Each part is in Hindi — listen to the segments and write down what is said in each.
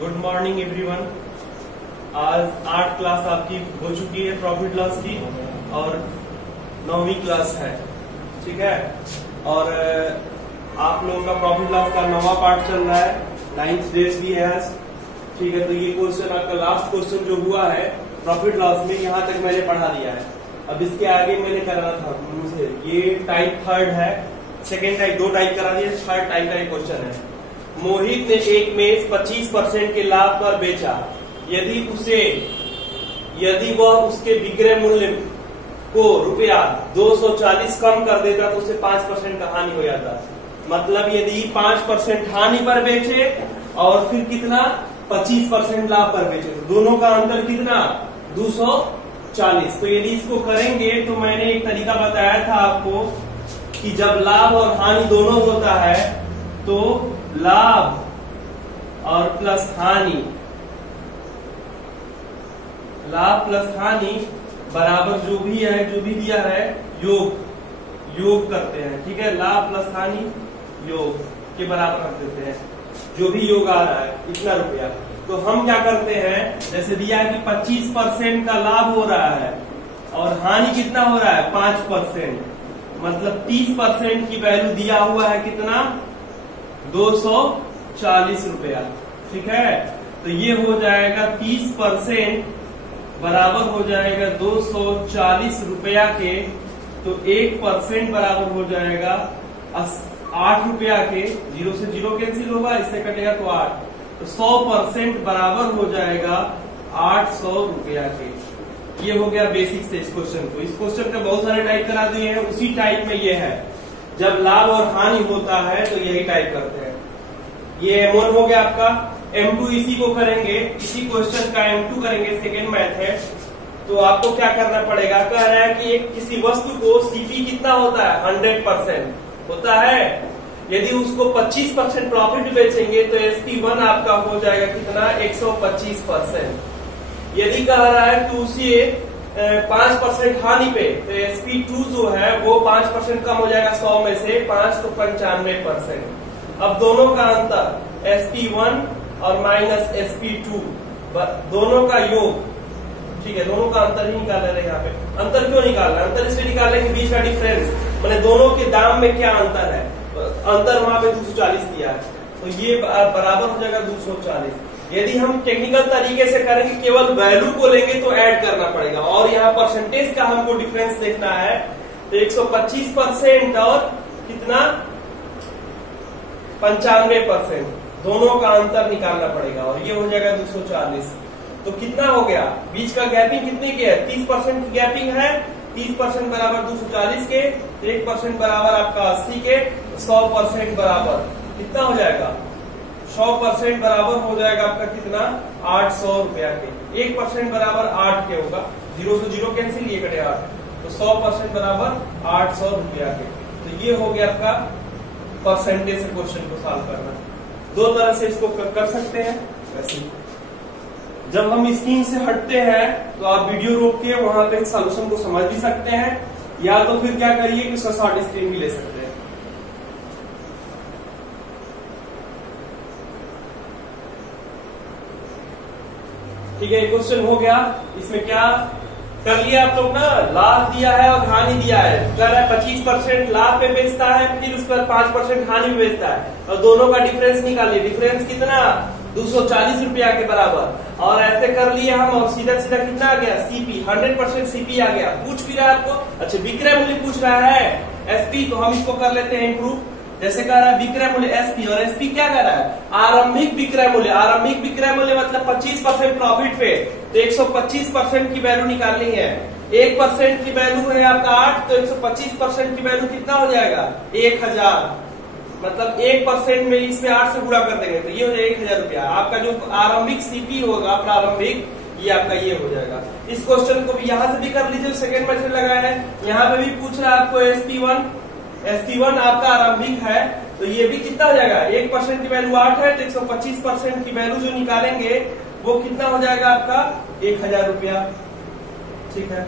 Good morning everyone. आज 8 क्लास आपकी हो चुकी है प्रॉफिट लॉस की और 9वीं क्लास है, ठीक है। और आप लोगों का प्रॉफिट लॉस का 9वां पार्ट चल रहा है, 9th डेज भी है आज, ठीक है। तो ये क्वेश्चन आपका लास्ट क्वेश्चन जो हुआ है प्रॉफिट लॉस में, यहाँ तक मैंने पढ़ा दिया है। अब इसके आगे मैंने कराना था मुझे, ये टाइप 3rd है, सेकेंड टाइप 2 टाइप करा दिया, 3rd टाइप का एक क्वेश्चन है। मोहित ने एक मेज 25% के लाभ पर बेचा, यदि वह उसके विक्रय मूल्य को रुपया 240 कम कर देता तो उसे 5% का हानि हो जाता। मतलब यदि 5% हानि पर बेचे और फिर कितना 25% लाभ पर बेचे, तो दोनों का अंतर कितना 240। तो यदि इसको करेंगे तो मैंने एक तरीका बताया था आपको कि जब लाभ और हानि दोनों होता है तो लाभ और प्लस हानि, लाभ प्लस हानि बराबर जो भी है, जो भी दिया है योग करते हैं, ठीक है। लाभ प्लस हानि योग के बराबर रख देते हैं, जो भी योग आ रहा है इतना रुपया। तो हम क्या करते हैं, जैसे दिया है कि 25% का लाभ हो रहा है और हानि कितना हो रहा है 5%, मतलब 30% की वैल्यू दिया हुआ है कितना 240 रुपया, ठीक है। तो ये हो जाएगा 30% बराबर हो जाएगा 240 रुपया के, तो 1% बराबर हो जाएगा 8 रुपया के, 0 से 0 कैंसिल होगा, इससे कटेगा तो 8, तो 100% बराबर हो जाएगा 800 रुपया के। ये हो गया बेसिक से इस क्वेश्चन को। इस क्वेश्चन का बहुत सारे टाइप करा दिए हैं, उसी टाइप में ये है, जब लाभ और हानि होता है तो यही टाइप करते हैं। ये M1 हो गया आपका, M2 इसी को करेंगे, इसी क्वेश्चन का M2 करेंगे, सेकेंड मैथ है। तो आपको क्या करना पड़ेगा, कह रहा है कि एक किसी वस्तु को CP कितना होता है 100% होता है, यदि उसको 25% प्रॉफिट बेचेंगे तो SP1 आपका हो जाएगा कितना 125%। यदि कह रहा है कि उसी 5% हानि पे, तो SP2 जो है वो 5% कम हो जाएगा 100 में से 5 तो 95%। अब दोनों का अंतर SP1 और माइनस SP2 दोनों का योग, ठीक है, दोनों का अंतर ही निकाल रहे हैं। यहाँ पे अंतर क्यों निकाल रहे हैं, अंतर इसलिए निकाल रहे हैं कि बीच का डिफरेंस, मैंने दोनों के दाम में क्या अंतर है, अंतर वहां पे 240 दिया है, तो ये बराबर हो जाएगा 240। यदि हम टेक्निकल तरीके से करेंगे, केवल वैल्यू को लेंगे तो ऐड करना पड़ेगा, और यहाँ परसेंटेज का हमको डिफरेंस देखना है, तो 125% और कितना 95%, दोनों का अंतर निकालना पड़ेगा, और ये हो जाएगा 240। तो कितना हो गया, बीच का गैपिंग कितने की है 30% की गैपिंग है, 30% बराबर 240 के, 1% बराबर आपका 80 के, 100% बराबर कितना हो जाएगा 100% बराबर हो जाएगा आपका कितना 800 रुपया के। 1% बराबर 8 के होगा, 0 से 0 कैंसिल, ये कटेगा, तो 100% बराबर 800 रुपया के। तो ये हो गया आपका परसेंटेज से क्वेश्चन को सॉल्व करना। दो तरह से इसको कर सकते हैं। वैसे जब हम स्क्रीन से हटते हैं तो आप वीडियो रोक के वहां पे सॉल्यूशन को समझ भी सकते हैं, या तो फिर क्या करिए कि उसका शॉर्ट स्क्रीन भी ले सकते हैं। ठीक है, क्वेश्चन हो गया। इसमें क्या कर लिया आप लोग ना, लाभ दिया है और हानि दिया है, कह रहा है 25% लाभ पे बेचता है, फिर उस पर 5% हानि पे बेचता है, और दोनों का डिफरेंस निकालिए, डिफरेंस कितना 240 रुपया के बराबर। और ऐसे कर लिए हम, और सीधा सीधा कितना आ गया CP 100% CP आ गया। पूछ भी रहा है आपको, अच्छा विक्रय मूल्य पूछ रहा है SP, तो हम इसको कर लेते हैं इम्प्रूव। जैसे कह रहा है विक्रय मूल्य SP, और SP क्या कह रहा है आरंभिक विक्रय मूल्य, आरंभिक विक्रय मूल्य मतलब 25% प्रॉफिट पे, तो 125% की वैल्यू निकालनी है। 1% की वैल्यू है आपका 8, तो 125% की वैल्यू कितना हो जाएगा 1000, मतलब 1% में इसमें 8 से गुणा कर देंगे तो ये हो जाएगा 1000 रुपया। आपका जो आरंभिक CP होगा प्रारंभिक, ये आपका ये हो जाएगा। इस क्वेश्चन को भी यहाँ से भी कर लीजिए, सेकेंड मेथड लगाया है, यहाँ पे भी पूछ रहा है आपको SP1 आपका आरंभिक है, तो ये भी कितना हो जाएगा 1% की वैल्यू 8 है, तो 125% की वैल्यू जो निकालेंगे वो कितना हो जाएगा आपका 1000 रुपया, ठीक है।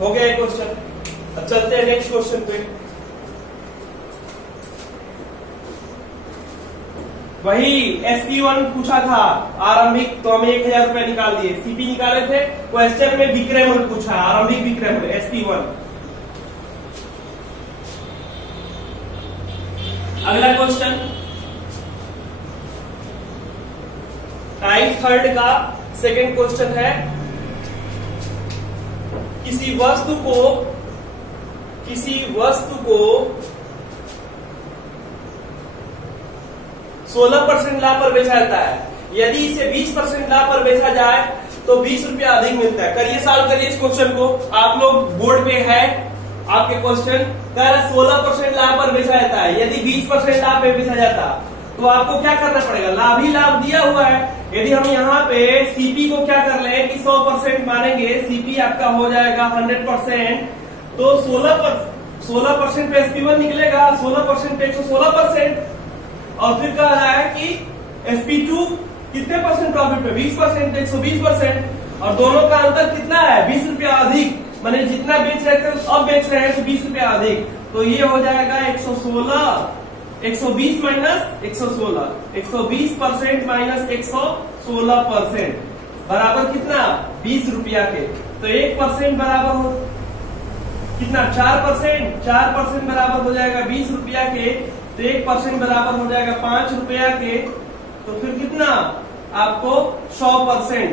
हो गया ये क्वेश्चन। अब चलते हैं नेक्स्ट क्वेश्चन पे। वही SP1 पूछा था आरंभिक, तो हमें 1000 रुपए निकाल दिए। CP निकाले थे, क्वेश्चन में विक्रय मूल्य पूछा, आरंभिक विक्रय मूल्य SP1। अगला क्वेश्चन टाइप 3 का सेकंड क्वेश्चन है, किसी वस्तु को 16% लाभ पर बेचा जाता है। यदि इसे 20% लाभ पर बेचा जाए तो 20 रुपया अधिक मिलता है। करिए, सॉल्व करिए इस क्वेश्चन को। आप लोग बोर्ड पे है आपके क्वेश्चन, कह रहा 16% लाभ पर बेचा जाता है। यदि 20% लाभ पे बेचा जाता तो आपको क्या करना पड़ेगा? लाभ ही लाभ दिया हुआ है। यदि हम यहाँ पे CP को क्या कर लें कि 100% मानेंगे, CP आपका हो जाएगा 100%, तो 16% पे SP1 निकलेगा, 16% पे 116%, और फिर कह रहा है कि SP2 कितने परसेंट प्रॉफिट पे? 20%, 120%, और दोनों का अंतर कितना है? 20 रुपया अधिक, माने जितना बेच रहे थे अब बेच रहे हैं तो 20 रुपया अधिक। तो ये हो जाएगा 120 माइनस 116, 120% माइनस 116% बराबर कितना? 20 रुपया के। तो 1% बराबर हो कितना? 4%, 4% बराबर हो जाएगा 20 रुपया के, तो 1% बराबर हो जाएगा 5 रुपया के। तो फिर कितना आपको? 100%।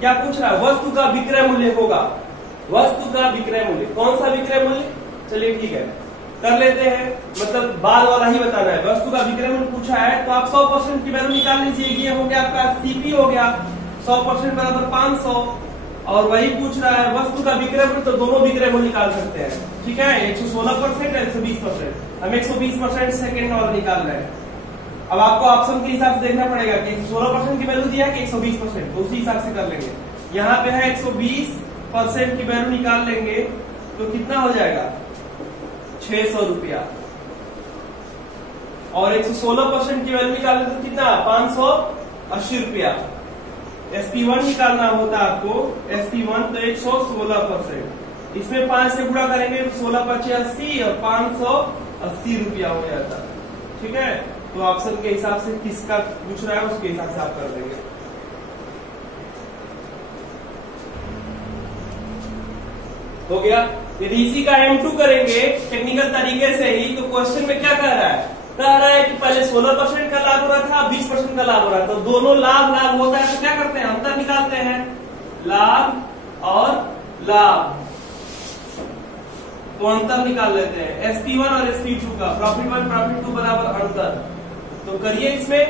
क्या पूछ रहा है? वस्तु का विक्रय मूल्य होगा, वस्तु का विक्रय मूल्य। कौन सा विक्रय मूल्य? चलिए ठीक है, कर लेते हैं, मतलब बाद वाला ही बताना है। वस्तु का विक्रय मूल्य पूछा है तो आप 100% की वैल्यू निकाल लीजिए। ये हो गया आपका CP हो गया, 100% बराबर 500, और वही पूछ रहा है वस्तु का विक्रय मूल्य, तो दोनों विक्रय मूल्य निकाल सकते हैं। ठीक है, 116% 120%, हम 120% सेकेंड वाला निकाल रहे हैं। अब आपको ऑप्शन के हिसाब से देखना पड़ेगा कि 16% की वैल्यू दिया कि 120%, तो उसी हिसाब से कर लेंगे। यहाँ पे है 120% की वैल्यू निकाल लेंगे तो कितना हो जाएगा? 600 रुपया, और 116% की वैल्यू निकालें तो कितना? 580 रुपया। SP1 निकालना होता है आपको, SP1 तो 116%, इसमें 5 से गुणा करेंगे तो 16 × 5 = 80 और 580 रुपया हो जाता है। ठीक है, तो ऑप्शन के हिसाब से किसका पूछ रहा है उसके हिसाब से आप कर देंगे। हो गया। यदि इसी का M2 करेंगे टेक्निकल तरीके से ही, तो क्वेश्चन में क्या कह रहा है? कह रहा है कि पहले 16% का लाभ हो रहा था, 20% का लाभ हो रहा था, तो दोनों लाभ होता है तो क्या करते हैं? अंतर निकालते हैं, लाभ और लाभ, तो अंतर निकाल लेते हैं SP1 और SP2 का। प्रॉफिट 1 प्रॉफिट 2 बराबर अंतर। तो करिए, इसमें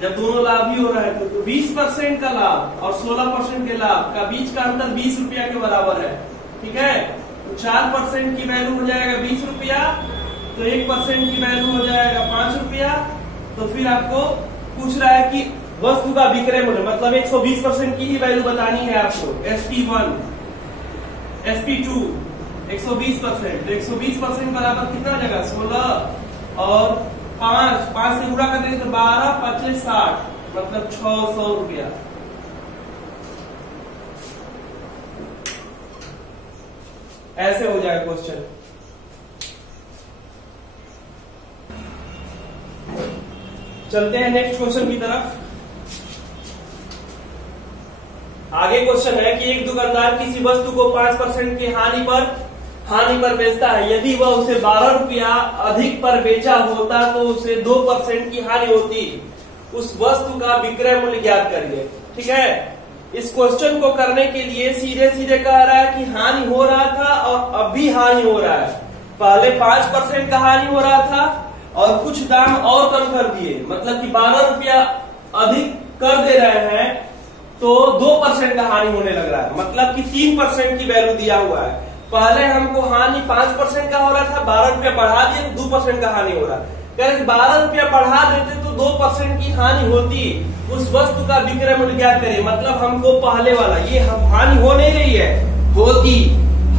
जब दोनों लाभ ही हो रहा है तो 20% का लाभ और 16% के लाभ का बीच का अंतर 20 रुपया के बराबर है। ठीक है, तो 4% की वैल्यू हो जाएगा 20 रुपया, तो 1% की वैल्यू हो जाएगा 5 रुपया। तो फिर आपको पूछ रहा है कि वस्तु का विक्रय मूल्य, मतलब 120% की ही वैल्यू बतानी है आपको। SP1 SP2 120%, तो 120% बराबर कितना आ जाएगा? 16 और 5 से गुणा कर देंगे तो 12 × 5 = 60, मतलब 600 रुपया। ऐसे हो जाएगा क्वेश्चन। चलते हैं नेक्स्ट क्वेश्चन की तरफ। आगे क्वेश्चन है कि एक दुकानदार किसी वस्तु को 5% की हानि पर बेचता है। यदि वह उसे 12 रुपया अधिक पर बेचा होता तो उसे 2% की हानि होती। उस वस्तु का विक्रय मूल्य ज्ञात करिए। ठीक है, इस क्वेश्चन को करने के लिए सीधे सीधे कह रहा है कि हानि हो रहा था और अब भी हानि हो रहा है। पहले 5% का हानि हो रहा था और कुछ दाम और कम कर दिए, मतलब कि 12 रुपया अधिक कर दे रहे हैं तो 2% का हानि होने लग रहा है, मतलब कि 3% की वैल्यू दिया हुआ है। पहले हमको हानि 5% का हो रहा था, 12 रुपया बढ़ा दिए तो 2% का हानि हो रहा है। अगर 12 रुपया बढ़ा देते तो 2% की हानि होती। उस वस्तु का विक्रय मूल्य ज्ञात करिए, मतलब हमको पहले वाला, ये हानि हो नहीं रही है, होती,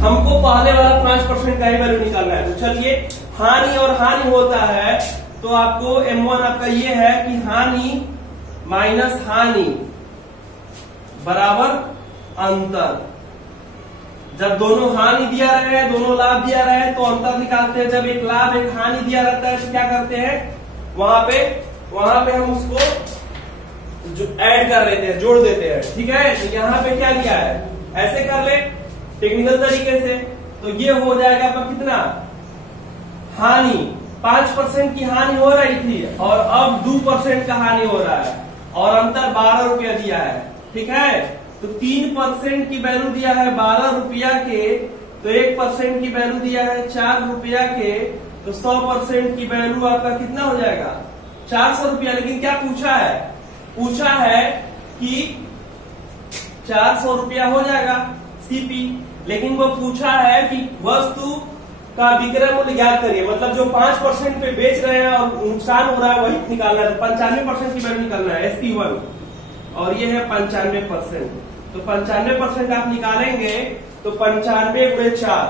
हमको पहले वाला 5% का ही वैल्यू निकालना है। तो चलिए, हानि और हानि होता है तो आपको M1 आपका ये है कि हानि माइनस हानि बराबर अंतर। जब दोनों हानि दिया रहे हैं, दोनों लाभ दिया रहे हैं तो अंतर निकालते हैं। जब एक लाभ एक हानि दिया रहता है तो क्या करते हैं, वहां पे वहां पे हम उसको जो ऐड कर लेते हैं, जोड़ देते हैं। ठीक है, तो यहाँ पे क्या दिया है, ऐसे कर ले टेक्निकल तरीके से। तो ये हो जाएगा आपका कितना, हानि 5% की हानि हो रही थी और अब 2% का हानि हो रहा है और अंतर 12 रुपया दिया है। ठीक है, तो 3% की वैल्यू दिया है 12 रुपया के, तो 1% की वैल्यू दिया है 4 रुपया के, तो 100% की वैल्यू आपका कितना हो जाएगा, 400 रुपया। लेकिन क्या पूछा है, पूछा है कि 400 रुपया हो जाएगा सीपी, लेकिन वो पूछा है कि वस्तु का विक्रय मूल्य ज्ञात करिए। मतलब जो 5% पे बेच रहे हैं और नुकसान हो रहा है वही निकालना है। 95% की वैल्यू निकालना है SP1, और ये है 95%। तो 95% आप निकालेंगे तो 95 गुणे 4,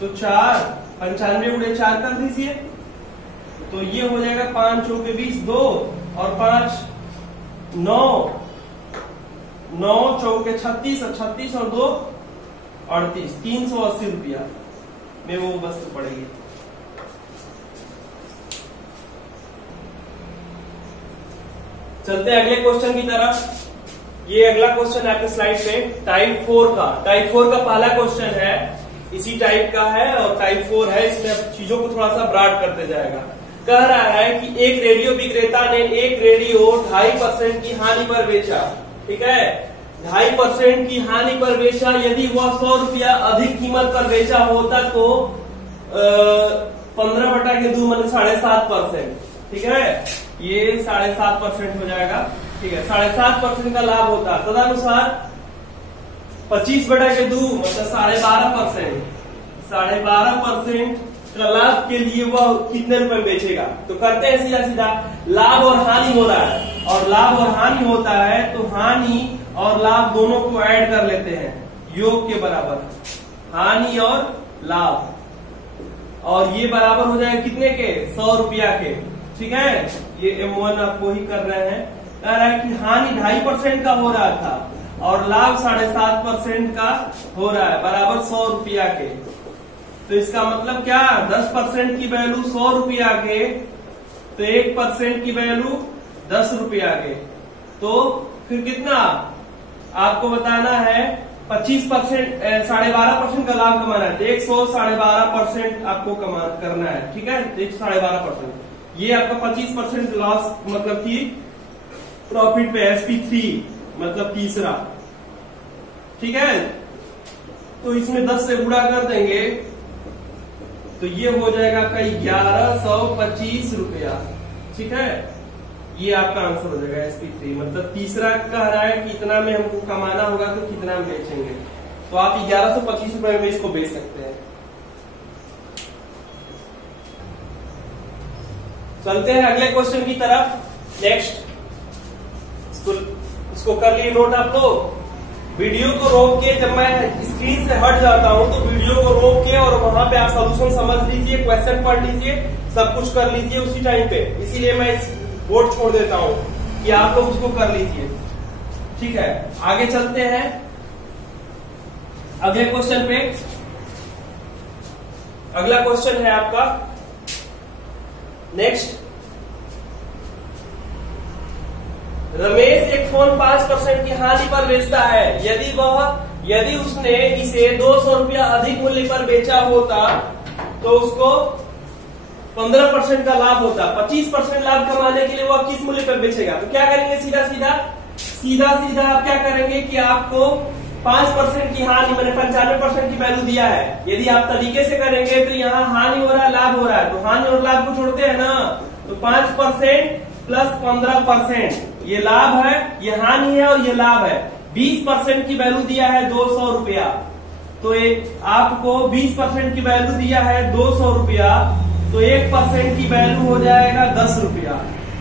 तो 95 गुणे 4 कर दीजिए, तो ये हो जाएगा 5 चौके 20, 2 और 5 9 चौके 36 और 36 और 2 38, 380 रुपया में वो वस्तु पड़ेगी। चलते हैं अगले क्वेश्चन की तरफ। ये अगला क्वेश्चन आपके स्लाइड पे टाइप 4 का पहला क्वेश्चन है, इसी टाइप का है और टाइप 4 है। इसमें चीजों को थोड़ा सा ब्रॉड करते जाएगा। कह रहा है कि एक रेडियो विक्रेता ने एक रेडियो 2.5% की हानि पर बेचा। ठीक है, 2.5% की हानि पर बेचा। यदि वह 100 रुपया अधिक कीमत पर बेचा होता तो 15/2 मतलब 7.5%। ठीक है, ये 7.5% हो जाएगा। ठीक है, 7.5% का लाभ होता। तदनुसार 25/2 मतलब 12.5%, 12.5% का लाभ के लिए वह कितने रुपए में बेचेगा। तो करते हैं सीधा सीधा, लाभ और हानि हो रहा है और लाभ और हानि होता है, तो हानि और लाभ दोनों को ऐड कर लेते हैं योग के बराबर, हानि और लाभ, और ये बराबर हो जाएगा कितने के, 100 रुपया के। ठीक है, ये M1 आपको ही कर रहे हैं। कह रहा है कि हानि 2.5% का हो रहा था और लाभ 7.5% का हो रहा है, बराबर 100 रुपया के। तो इसका मतलब क्या, 10% की वैल्यू 100 रुपया के, तो 1% की वैल्यू 10 रुपया के। तो फिर कितना आपको बताना है, 25% 12.5% का लाभ कमाना है, तो 112.5% आपको करना है। ठीक है, 112.5%। ये आपका 25% लॉस मतलब कि प्रॉफिट पे SP3 मतलब तीसरा। ठीक है, तो इसमें 10 से गुणा कर देंगे तो ये हो जाएगा आपका 1125 रुपया। ठीक है, ये आपका आंसर हो जाएगा SP3। मतलब तीसरा कह रहा है कि इतना में हमको कमाना होगा तो कितना में बेचेंगे, तो आप 1125 रुपए में इसको बेच सकते हैं। चलते हैं अगले क्वेश्चन की तरफ। नेक्स्ट, इसको कर लिए नोट आप लोग। वीडियो को रोक के, जब मैं स्क्रीन से हट जाता हूं तो वीडियो को रोक के और वहां पे आप सॉल्यूशन समझ लीजिए, क्वेश्चन पढ़ लीजिए, सब कुछ कर लीजिए उसी टाइम पे। इसीलिए मैं इस बोर्ड छोड़ देता हूं कि आप लोग उसको कर लीजिए। ठीक है, आगे चलते हैं अगले क्वेश्चन पे। अगला क्वेश्चन है आपका नेक्स्ट, रमेश एक फोन 5% की हानि पर बेचता है। यदि उसने इसे 200 रुपया अधिक मूल्य पर बेचा होता तो उसको 15% का लाभ होता। 25% लाभ कमाने के लिए वह किस मूल्य पर बेचेगा। तो क्या करेंगे, सीधा आप क्या करेंगे कि आपको 5% की हानि मैंने 95% की वैल्यू दिया है। यदि आप तरीके से करेंगे तो यहाँ हानि हो रहा है, लाभ हो रहा है, तो हानि और लाभ को छोड़ते हैं ना, तो 5% प्लस 15%, ये लाभ है, ये हानि है और ये लाभ है। 20% की वैल्यू दिया है 200 रुपया, तो आपको 20% की वैल्यू दिया है 200 रुपया, तो 1% की वैल्यू हो जाएगा 10 रुपया।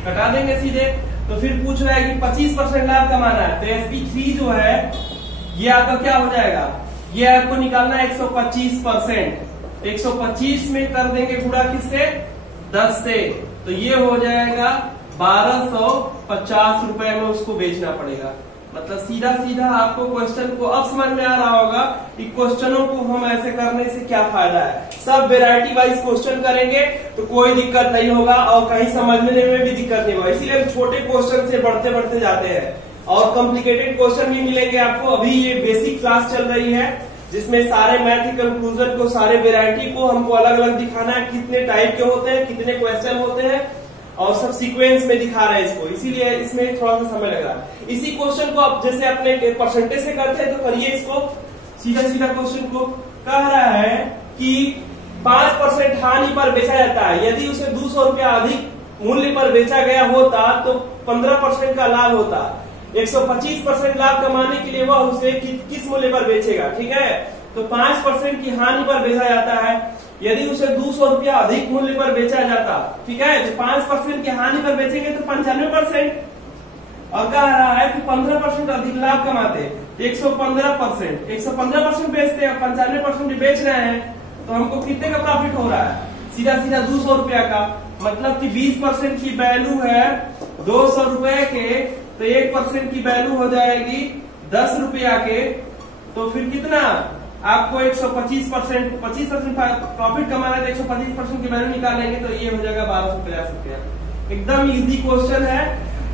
कटा देंगे सीधे। तो फिर पूछ रहा है कि 25% लाभ कमाना है, तो SP3 जो है ये आपका क्या हो जाएगा, ये आपको निकालना है 125%। 125 में कर देंगे गुणा किससे, 10 से, तो ये हो जाएगा 1250 रुपए में उसको बेचना पड़ेगा। मतलब सीधा सीधा आपको क्वेश्चन को अब समझ में आ रहा होगा कि क्वेश्चनों को हम ऐसे करने से क्या फायदा है। सब वेराइटी वाइज क्वेश्चन करेंगे तो कोई दिक्कत नहीं होगा और कहीं समझने में भी दिक्कत नहीं होगा। इसीलिए छोटे क्वेश्चन से बढ़ते बढ़ते जाते हैं और कॉम्प्लिकेटेड क्वेश्चन भी मिलेंगे आपको। अभी ये बेसिक क्लास चल रही है जिसमें सारे मैथ के कंक्लूजन को, सारे वेराइटी को हमको अलग अलग दिखाना है, कितने टाइप के होते हैं, कितने क्वेश्चन होते हैं और सब सीक्वेंस में दिखा रहे हैं इसको, इसीलिए इसमें थोड़ा सा समय लग रहा है। इसी क्वेश्चन को आप जैसे अपने परसेंटेज से करते हैं तो करिए इसको सीधा सीधा। क्वेश्चन को कह रहा है कि 5% हानि पर बेचा जाता है, यदि उसे 200 रुपया अधिक मूल्य पर बेचा गया होता तो 15% का लाभ होता। 125% लाभ कमाने के लिए वह उसे किस मूल्य पर बेचेगा। ठीक है, तो 5% की हानि पर बेचा जाता है, यदि उसे 200 रुपया अधिक मूल्य पर बेचा जाता। ठीक है, तो 5% की हानि पर बेचेंगे तो 95%, और कह रहा है कि 15% अधिक लाभ कमाते 115% बेचते हैं, 95% बेच रहे हैं, तो हमको कितने का प्रॉफिट हो रहा है? सीधा सीधा 200 रुपया का, मतलब कि 20% की वैल्यू है 200 रुपए के, तो 1% की वैल्यू हो जाएगी 10 रुपया के, तो फिर कितना आपको 125% प्रॉफिट कमाना है तो 125% की वैल्यू निकालेंगे तो ये हो जाएगा 1250 रुपया। एकदम इजी क्वेश्चन है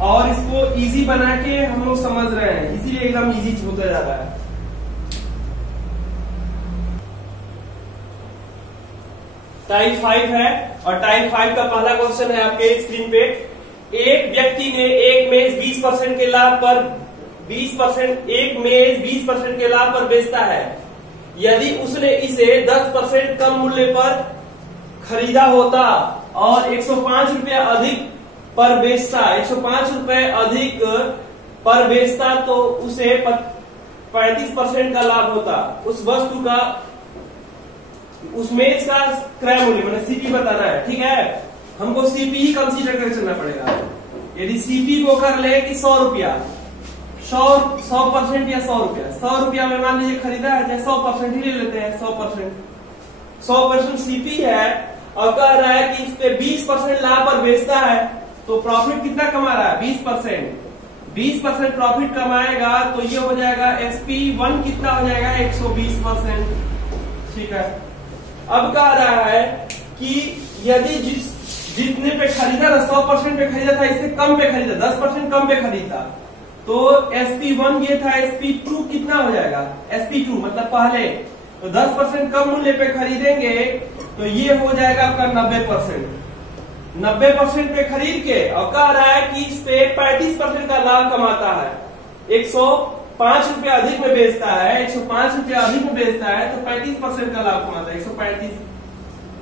और इसको इजी बना के हम लोग समझ रहे हैं, इसीलिए एकदम इजी होता जा रहा है। टाइप 5 है और टाइप 5 का पहला क्वेश्चन है आपके स्क्रीन पे। एक व्यक्ति ने एक मेज 20% के लाभ पर 20% के लाभ पर बेचता है, यदि उसने इसे 10% कम मूल्य पर खरीदा होता और 105 रुपया अधिक पर बेचता, 105 रुपए अधिक पर बेचता तो उसे 35% का लाभ होता। उस वस्तु का, उस मेज का क्रय मूल्य मतलब सीपी बताना है। ठीक है, हमको सीपी ही कंसीडर करके चलना पड़ेगा। यदि सीपी को कर ले कि 100 रुपया, 100% या 100 रुपया, 100 रुपया में मान लीजिए खरीदा है, चाहे 100% ही ले लेते हैं, 100% सीपी है और कह रहा है कि इस पे 20% लाभ पर बेचता है, तो प्रॉफिट कितना कमा रहा है? 20% प्रॉफिट कमाएगा तो ये हो जाएगा SP1 कितना हो जाएगा? 120%। ठीक है, अब कह रहा है कि यदि जितने पे खरीदा था 100% पे खरीदा था, इससे कम पे खरीदा, 10% कम पे खरीदा, तो SP1 ये था, SP2 कितना हो जाएगा? SP2 मतलब पहले, तो 10% कम मूल्य पे खरीदेंगे तो ये हो जाएगा आपका 90% पे खरीद के, और कह रहा है कि इस पे 35% का लाभ कमाता है। 105 रुपया अधिक में बेचता है, 105 रुपया अधिक में बेचता है तो 35% का लाभ कमाता है। 135,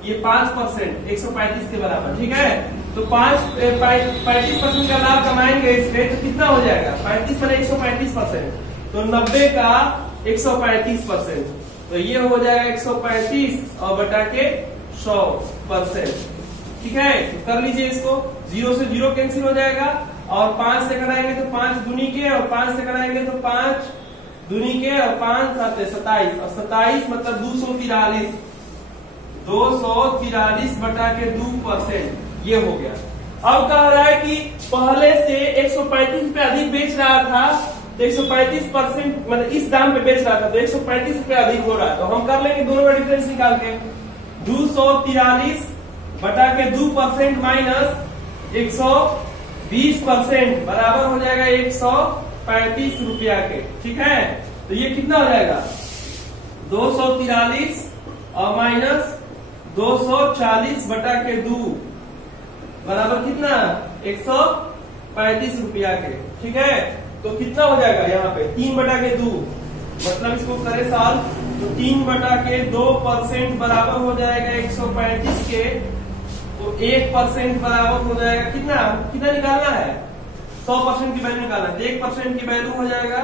ये 5%, 135 के बराबर। ठीक है, तो 35% का लाभ कमाएंगे इसमें तो कितना हो जाएगा? 35 पर 135%, तो 90 का 135%, तो ये हो जाएगा 135 और बटा के 100%। ठीक है, तो कर लीजिए इसको, 0 से 0 कैंसिल हो जाएगा और 5 से कराएंगे तो 5 दूनी के, और 5 से कराएंगे तो 5 दूनी के, और 5 7 27, और 27 मतलब 243 बटा के 2%, ये हो गया। अब कह रहा है कि पहले से 135 रुपए अधिक बेच रहा था तो 135% मतलब इस दाम पे बेच रहा था तो 135 रुपए अधिक हो रहा है, तो हम कर लेंगे दोनों का डिफरेंस निकाल के। 243 बटा के 2% माइनस 120% बराबर हो जाएगा 135 रुपया के। ठीक है, तो ये कितना हो जाएगा? 243 और माइनस 240 बटा के 2 बराबर कितना? 135 रुपया के। ठीक है, तो कितना हो जाएगा यहाँ पे? 3 बटा के 2, मतलब इसको करें सॉल्व तो 3 बटा के 2% बराबर हो जाएगा 135 के, तो 1% बराबर हो जाएगा कितना? कितना निकालना है? 100% की वैल्यू निकालना है, 1% की वैल्यू हो जाएगा,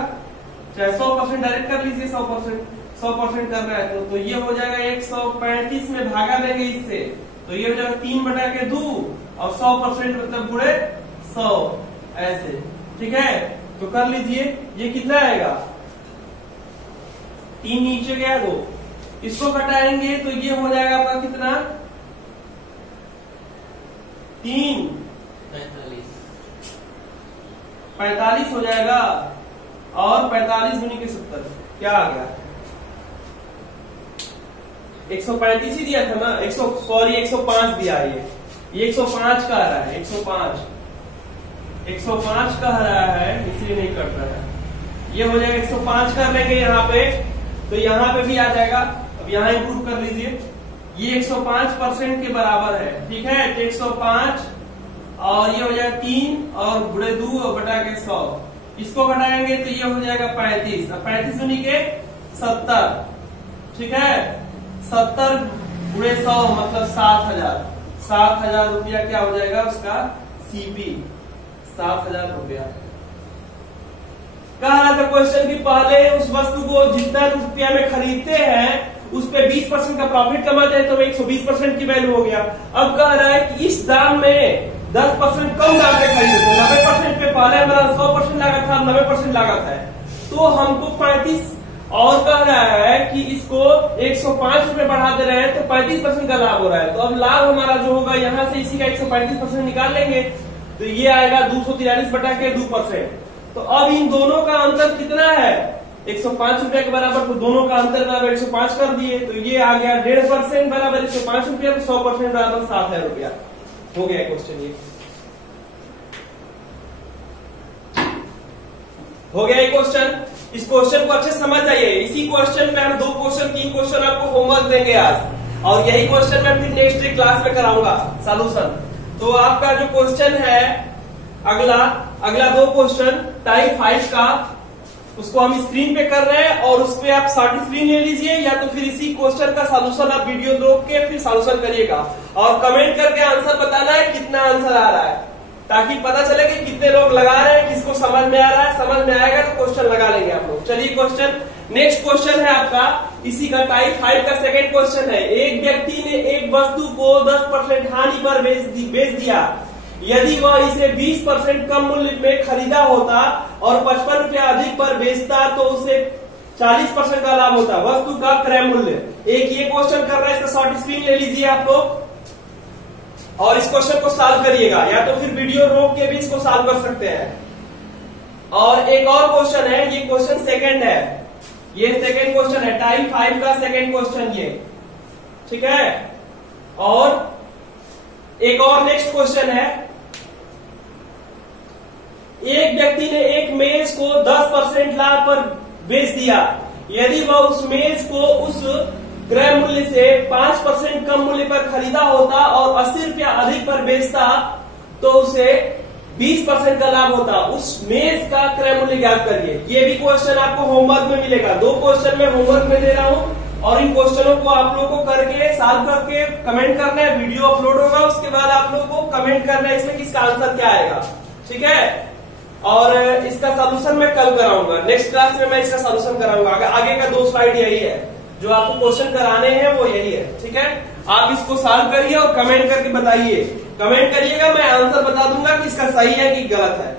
चाहे 100% डायरेक्ट कर लीजिए, 100% करना है तो ये हो जाएगा 135 में भागा देंगे इससे, तो ये हो जाएगा 3 बटा के 2 और 100% मतलब पूरे 100 ऐसे। ठीक है, तो कर लीजिए, ये कितना आएगा? 3 नीचे गया 2, इसको घटाएंगे तो ये हो जाएगा आपका कितना? 3 45 हो जाएगा। और 45 दूनी के 70, क्या आ गया? 135 ही दिया था ना, 105 दिया है ये 105 का आ रहा है, 105 का आ रहा है, इसलिए नहीं कट रहा है। ये हो जाएगा 105 कर लेंगे यहाँ पे, तो यहाँ पे भी आ जाएगा। अब यहाँ इंप्रूव कर लीजिए, ये 105% के बराबर है, ठीक है। तो 105 और ये हो जाएगा 3 और गुणे 2 और बटा के 100, इसको घटाएंगे तो ये हो जाएगा 35, अब 35 दूनी के 70, ठीक है। 70 गुणे 100 मतलब 7,000 रुपया क्या हो जाएगा उसका सीपी, 7,000 रुपया। कहा था क्वेश्चन की पहले उस वस्तु को जितना रुपया में खरीदते हैं उस पे 20% का प्रॉफिट कमाते हैं, तो 120% की वैल्यू हो गया। अब कह रहा है कि इस दाम में 10% कम दाम पे खरीदते हैं, 90% पे पहले हमारा 100% लागत था, 90% लागत है, तो हमको 35 और कह रहा है कि इसको 105 रुपए बढ़ा दे रहे हैं, तो 35% का लाभ हो रहा है। तो अब लाभ हमारा जो होगा यहाँ से इसी का 135% निकाल लेंगे, तो ये आएगा 243 बटा के 2%। तो अब इन दोनों का अंतर कितना है? 105 रुपए के बराबर, तो दोनों का अंतर बराबर 105 कर दिए, तो ये आ गया 1.5% बराबर 105 रुपया, तो 100% बराबर 7,000 रुपया। हो गया क्वेश्चन, ये हो गया ये क्वेश्चन। इस क्वेश्चन को अच्छे से समझ जाइए। इसी क्वेश्चन में हम 2 क्वेश्चन 3 क्वेश्चन आपको होमवर्क देंगे आज, और यही क्वेश्चन मैं फिर नेक्स्ट डे क्लास में कराऊंगा सॉल्यूशन। तो आपका जो क्वेश्चन है अगला 2 क्वेश्चन टाइप 5 का, उसको हम स्क्रीन पे कर रहे हैं, और उस पे आप शॉर्ट स्क्रीन ले लीजिए, या तो फिर इसी क्वेश्चन का सॉल्यूशन आप वीडियो रोक के फिर सॉल्यूशन करिएगा, और कमेंट करके आंसर बताना है कितना आंसर आ रहा है, ताकि पता चले कि कितने लोग लगा रहे हैं, किसको समझ में आ रहा है। समझ में आएगा तो क्वेश्चन लगा लेंगे आप लोग। चलिए क्वेश्चन, नेक्स्ट क्वेश्चन है आपका इसी का टाइप 5 का सेकंड क्वेश्चन है। एक व्यक्ति ने एक वस्तु को 10% हानि पर बेच दिया। यदि वह इसे 20% कम मूल्य में खरीदा होता और 55 रुपया अधिक पर बेचता तो उसे 40% का लाभ होता। वस्तु का क्रय मूल्य। एक ये क्वेश्चन कर रहा है, इसका शॉर्ट स्क्रीन ले लीजिए आप लोग, और इस क्वेश्चन को सॉल्व करिएगा, या तो फिर वीडियो रोक के भी इसको सॉल्व कर सकते हैं। और एक और क्वेश्चन है, ये क्वेश्चन सेकंड है, ये सेकंड क्वेश्चन है टाइप 5 का सेकंड क्वेश्चन ये, ठीक है। और एक और नेक्स्ट क्वेश्चन है, एक व्यक्ति ने एक मेज को 10% लाभ पर बेच दिया। यदि वह उस मेज को उस क्रय मूल्य से 5% कम मूल्य पर खरीदा होता और 80 रुपया अधिक पर बेचता तो उसे 20% का लाभ होता। उस मेज का क्रय मूल्य ज्ञात करिए। ये भी क्वेश्चन आपको होमवर्क में मिलेगा। 2 क्वेश्चन मैं होमवर्क में दे रहा हूं, और इन क्वेश्चनों को आप लोगों को करके सॉल्व करके कमेंट करना है। वीडियो अपलोड होगा, उसके बाद आप लोगों को कमेंट करना है इसमें किसका आंसर क्या आएगा, ठीक है। और इसका सॉल्यूशन मैं कल कराऊंगा, नेक्स्ट क्लास में मैं इसका सॉल्यूशन कराऊंगा। आगे का 2 स्लाइड यही है, जो आपको क्वेश्चन कराने हैं वो यही है, ठीक है। आप इसको सॉल्व करिए और कमेंट करके बताइए। कमेंट करिएगा, मैं आंसर बता दूंगा कि इसका सही है कि गलत है।